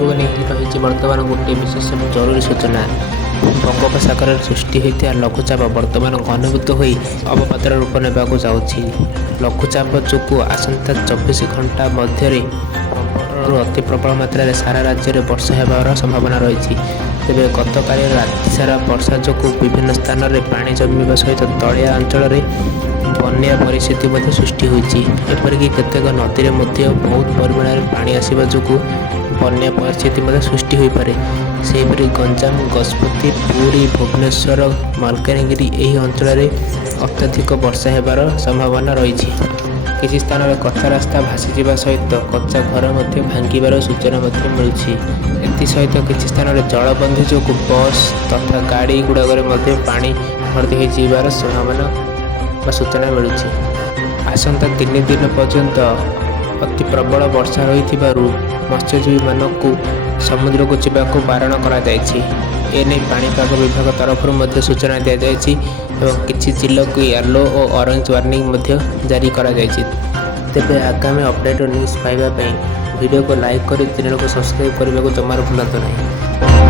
जलवायु नहीं रही बर्तमान गोटे विशेष जरूरी सूचना। बंगोपसागर सृष्टि होता लघुचाप बर्तमान घनीभूत हो अवपातर रूप नेबाकू जाऊँगी। लघुचाप जो आसंता 24 घंटा मध्य अति प्रबल मात्रा सारा राज्य में वर्षा होबार संभावना रही। तेरे गतकाली राति सारा वर्षा जो विभिन्न स्थान में पानी जमीवा सहित तलिया अंचल बन्या परिस्थिति सृष्टि होती। एपरिक केतेक नदी में बहुत परिमाण में पानी आसवा जो बन्या परिस्थिति सृष्टि हो पारे। सेहीपरि गंजाम, गजपति, पुरी, भुवनेश्वर, मालकानगिरी यही अंचल में अत्यधिक वर्षा होबार संभावना रही। किसी स्थान में कच्चा रास्ता भासीजा सहित कच्चा घर भांगार सूचना मिलूँ। एसहित किसी स्थान में जलबंधी जो बस तथा गाड़ी गुड़ाक पानी भर्ती होबार संभावना सूचना मिलूँ। आसंता 3 दिन पर्यंत अति प्रबल वर्षा रही मत्स्यजीवी मानक समुद्र को जावाक बारण कर पाणीपाग विभाग तरफ सूचना दी जाएगी। किसी जिला को येलो और ऑरेंज वार्निंग जारी करा जाएगी। तेरे आगामी अपडेट और न्यूज़ पाइबा वीडियो को लाइक कर चैनल को सब्सक्राइब करने को जमार भूलु नहीं।